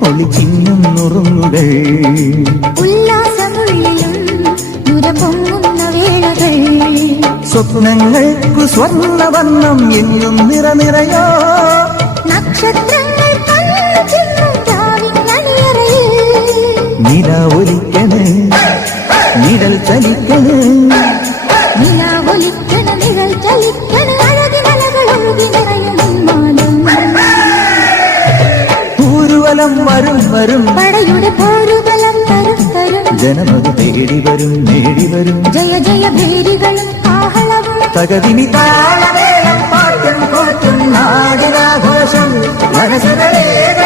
ഒളിച്ചിന്നും നുറുങ്ങുകൾ ഉല്ലാസമുള്ളിലും നുരപൊങ്ങുന്ന വേളകൾ സ്വപ്നങ്ങൾക്കു സ്വർണ്ണവർണ്ണം എങ്ങും നിറനിറയോ നക്ഷത്രങ്ങൾ നില ഒലിക്കണ് നിഴൽ ചലിക്കണ് നിഴൽ ചലിക്കണ് അഴകിനലകളൊഴുകി നിറയും പൂരുവലം വരും വരും പടയുടെ പോരുബലം തരും തരും ജനമത് തേടി വരും നേടി വരും ജയ ജയ ഭേരികളും ആഹളവും തകതിനി താളമേളം പാട്ടും കൂട്ടും നാടിനാഘോഷം മനസ്സുകളേക